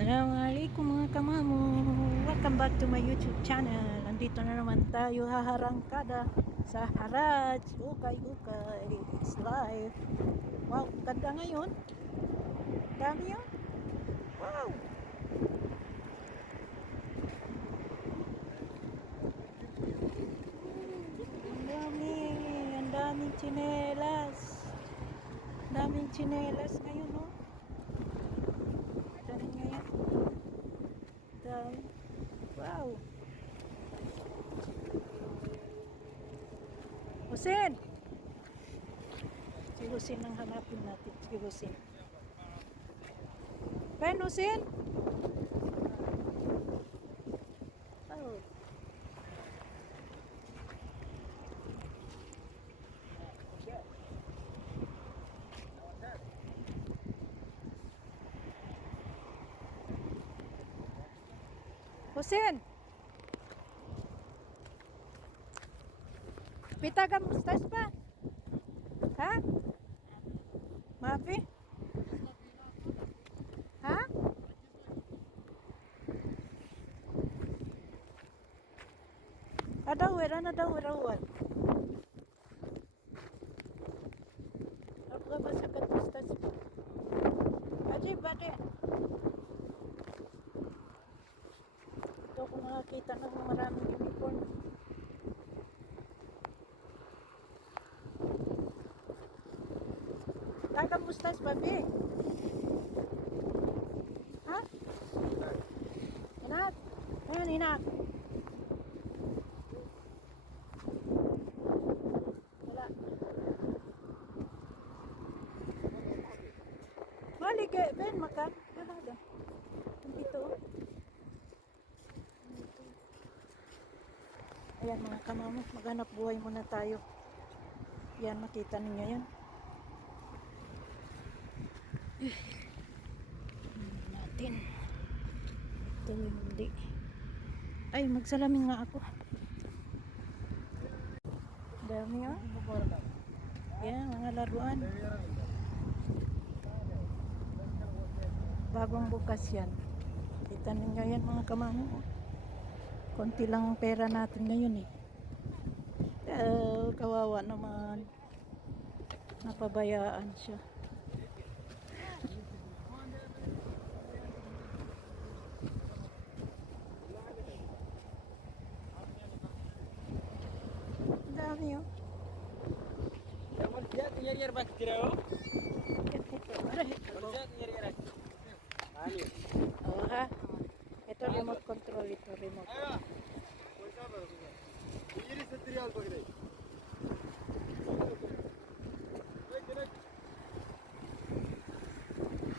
Assalamualaikum mga kamamo. Welcome back to my YouTube channel. Nandito na naman tayo haharangkada sa Haraj. Ukay-ukay. It's live. Wow, ganda ngayon. Dami yun. Wow. Ang dami. Ang daming tsinelas. Daming tsinelas ngayon, no? Dami ngayon. Dami. Wow. Husin! Si Husin ang hanapin natin. Si Husin. Ben Husin? Oh. Husin! Pita ka mustas pa? Ha? Mafi? Ha? Adawer, ano dawer awan? Ako ba sa mustas pa? Aji, bade. Ito ko nakakita ng maraming uniform. Mustas babi? Ha? Inak? Ayan, inak. Wala. Malige, Ben, makan. Ganda. Dito. Ayan mga kamamo, maghanap buhay muna tayo. Yan, makita ninyo yan. Natin. Ito hindi. Ay, magsalamin nga ako. Dami oh. Yan, mga laruan. Bagong bukas yan. Kita ninyo yan mga kamamo. Konti lang pera natin ngayon eh. Kawawa naman. Napabayaan siya. Dami oh. Oh ha. Ito remote control ito, remote.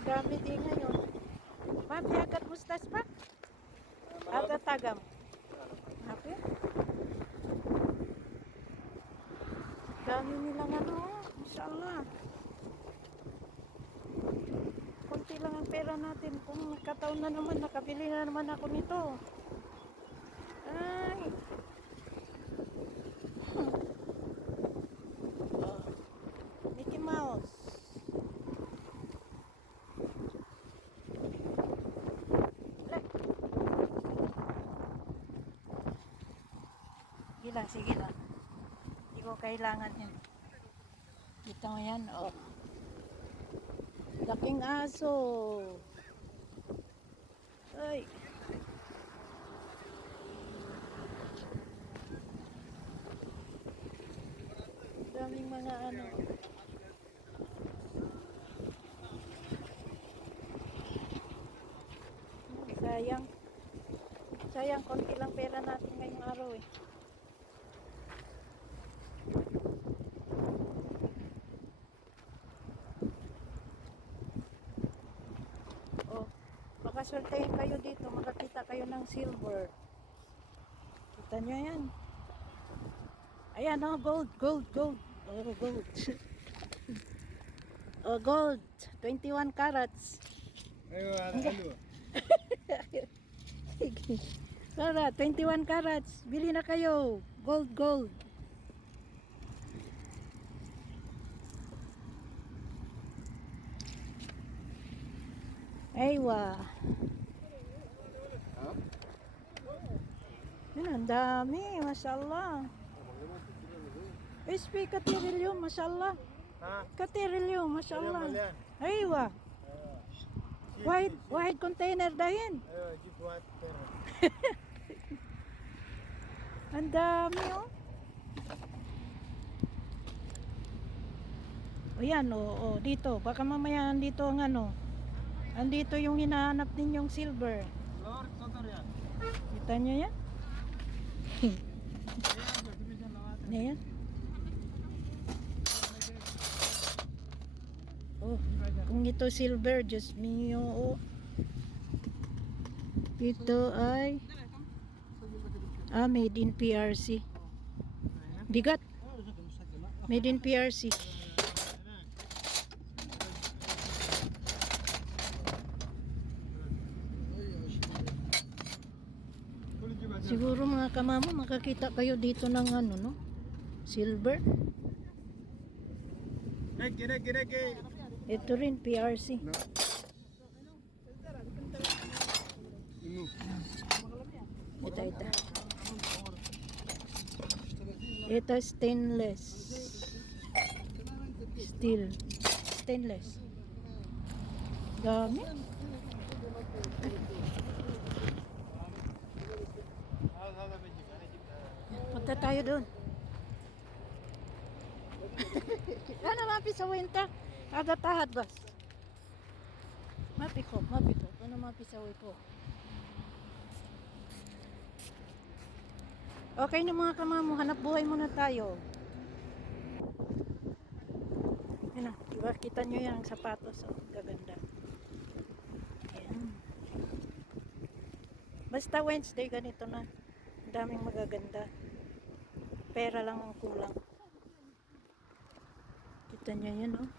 Dami din ngayon. Mami, agad mustas pa? Agad tagam. Happy? Dami nilang ano, inshallah. Kunti lang ang pera natin. Kung kataon na naman, nakabili na naman ako nito. Ay. Oh. Mickey Mouse. Sige lang, sige lang. Hindi ko kailangan yan. Dito mo yan, oh. Laking aso. Ay. Daming mga ano. Sayang. Sayang, konti lang pera natin ngayong araw eh. Oh, baka swertehin kayo dito, makakita kayo ng silver. Kita nyo yan. Ayan oh, gold, gold, gold. Oh, gold. Oh, gold. 21 carats. Para, 21 carats. Bili na kayo. Gold, gold. Aywa. Yun, ang dami. Mashallah. SP katirilyo. Mashallah. ها Katirilyo. Mashallah. مليان Aywa. Wahid container dahin. ايوه جبت واحد تاني. Ang dami oh. O yan oh, dito. Baka mamaya andito ang ano. Andito yung hinahanap ninyong silver. فلور صدر يعني Kita nyo yan? Yan. Oh, kung ito silver, Diyos mio. Oh. Ito ay made in PRC. Bigat. Made in PRC. Siguro mga kamamo, makakita kayo dito ng ano, no? Silver. نقي نقي نقي Ito rin, PRC. Ito. Ito stainless. Steel. Stainless. Dami. هذا بيجيك انا جبت Punta tayo doon. Ano mapi sa winter? Aga tahat bas. Mapi ko. Ano mapi sa ko? Okay na mga kamamo, hanap buhay muna tayo. Yan na, diba? Kita nyo yan ang sapatos. Oh, gaganda. Yan. Basta Wednesday, ganito na. Ang daming magaganda. Pera lang ang kulang. Kita nyo yan, oh.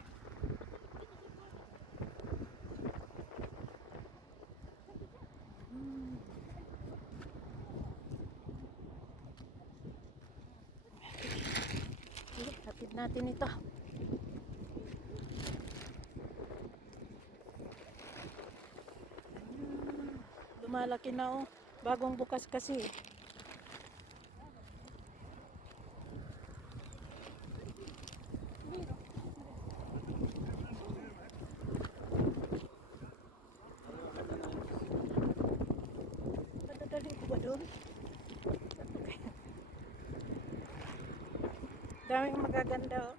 Sige, hatid natin ito. Lumalaki na, oh. Bagong bukas kasi. Dadalhin ko ba doon? Okay. Daming magaganda, oh.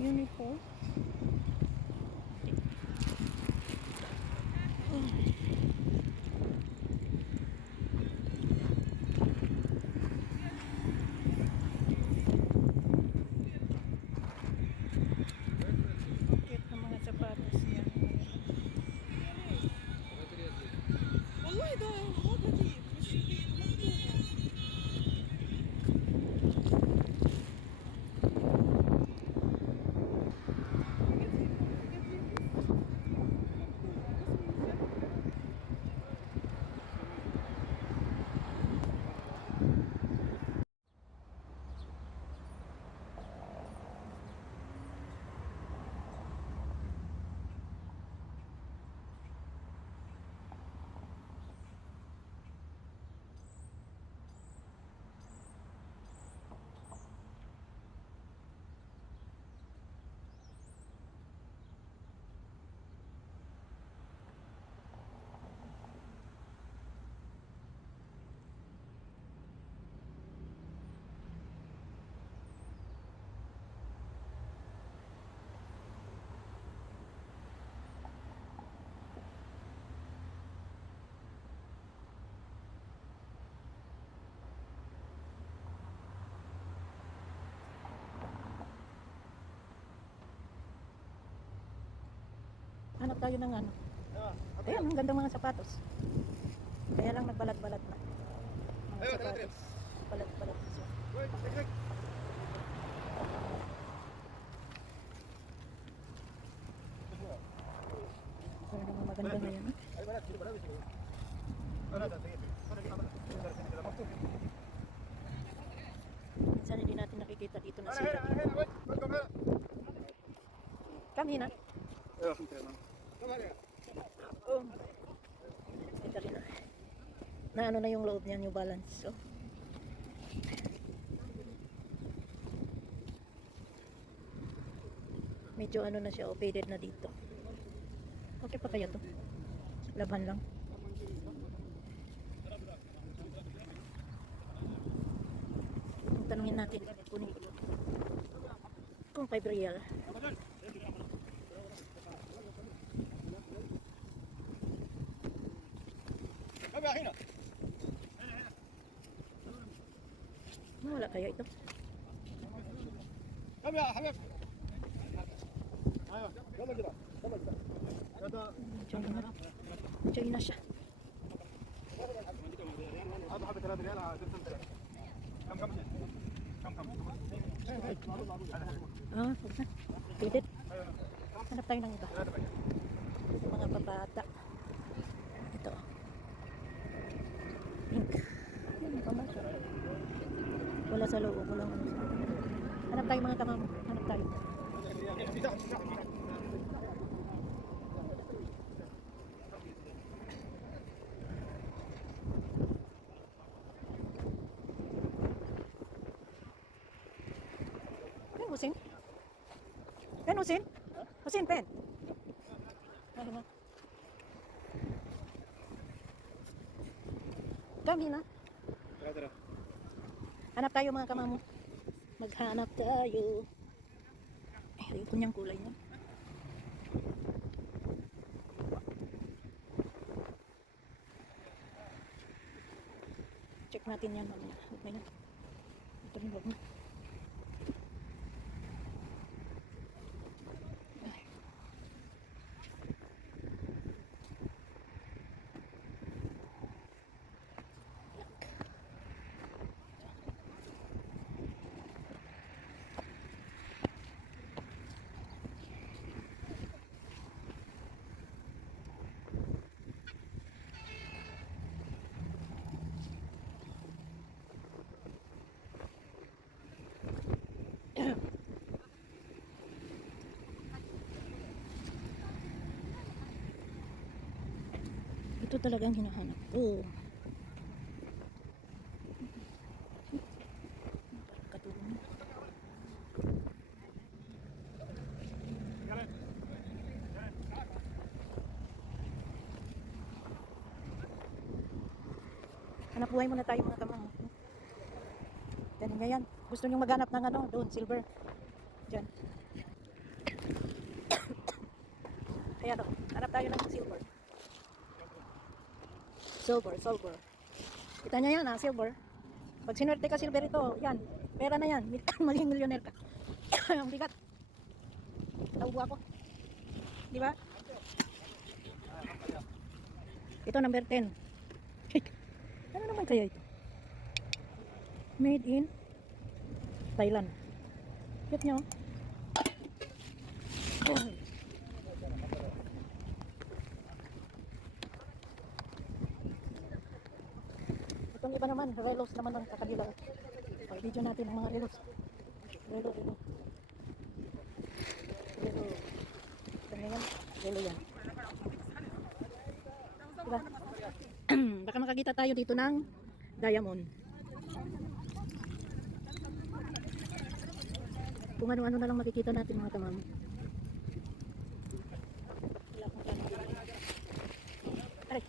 Uniform. Cute ng mga sapatos niya. والله ده هو جديد مش جديد مخدوم. Hanap tayo ng ano. Ayan, ang ganda mga sapatos. Kaya lang nagbalat-balat na. Mga sapatos. Palat-palat siya. Pero naman maganda ngayon. Minsan hindi natin nakikita dito na sila. Kami na. Oh. Ito rin na. Na ano na yung loob niya, New Balance. So. Medyo ano na siya, faded na dito. Okay pa kaya to? Laban lang. Tanungin natin kunin kung 5 real. Wala kaya ito? China siya. Ah, pwede. Hanap tayo ng iba. Mga babata. Ito. Pink. Wala sa loob. Walang ano. Hanap tayo mga kamamo. Hanap tayo. Husin? Pen Husin? Husin, pen. Ano ba? Kami na. Hanap tayo mga kamamo. Maghanap tayo. Ay, ito niyang kulay niya. Check natin yan mamaya. Huwag na yan. Ito rin huwag na. Ito talagang hinahanap ko. Parang katulong. Hanap buhay muna tayo mga kamang. Yan nga yan. Gusto nyo maghanap ng ano, doon, silver. Diyan. Ayan o. Hanap tayo ng silver. Silver. Kita nyo yan ha, silver. Pag sinuwerte ka silver ito, yan. Pera na yan. Maging millionaire ka. Ang bigat. Naubo ako. Di ba? Ito number 10. Ano naman kaya ito? Made in Thailand. Cute nyo. Itong iba naman, relos naman ang kakabila. Pag-video natin ang mga relos. Relo. Ito ngayon, relo yan. Diba? Baka makakita tayo dito ng diamond. Kung ano-ano na lang makikita natin mga kamam. Wala akong plano dito. Aray.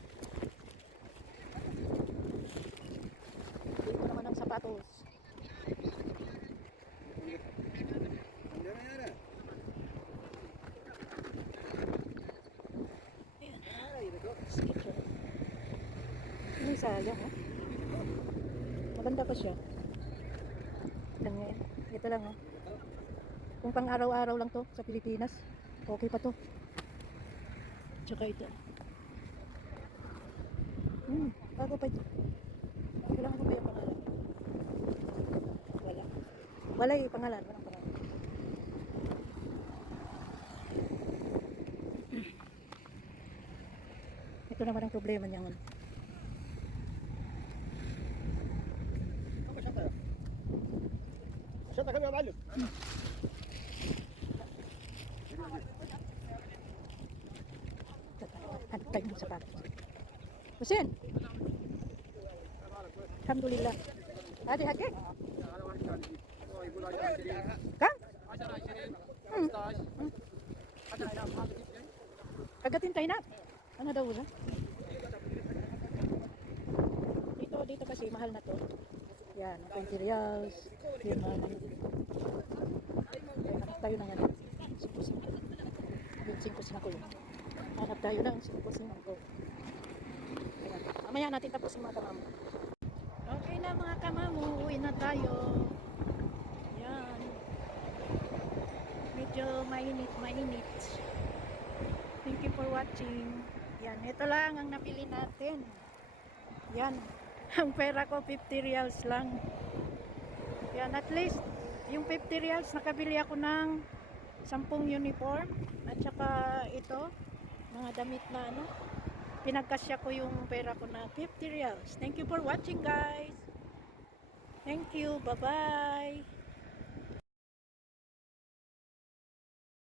Dito naman ang sapatos. Ini sayang oh. Maganda pa siya. Ito lang oh. Kung pang araw-araw lang to sa Pilipinas, okay pa to. Tsaka ito. Bago pa ito. Kailangan ko ba yung pangalan? Wala. Wala yung pangalan. Walang pangalan. Ito naman ang problema niya. عشان كم يا معلم Hanap tayo ng sapatos. Husin! Alhamdulillah. Hadi hadi. Kang? Kagatin tayo na. Ano daw ulan? Dito kasi mahal na to. Yan, 20 reals. Yan, mahal na yun. Hanap tayo ng ano. 5-5. Yung 5-5 ko yun. Hanap tayo ng 5-5 ko. Ayan. Mamaya natin tapos yung mga kamamo. Okay na mga kamamo. Uwi na tayo. Yan. Medyo mainit. Thank you for watching. Yan. Ito lang ang napili natin. Yan. Ang pera ko 50 reals lang. Yan. At least yung 50 reals nakabili ako ng 10 uniform. At saka ito. Mga damit na ano. Pinagkasya ko yung pera ko na 50 reals. Thank you for watching guys. Thank you. Bye-bye.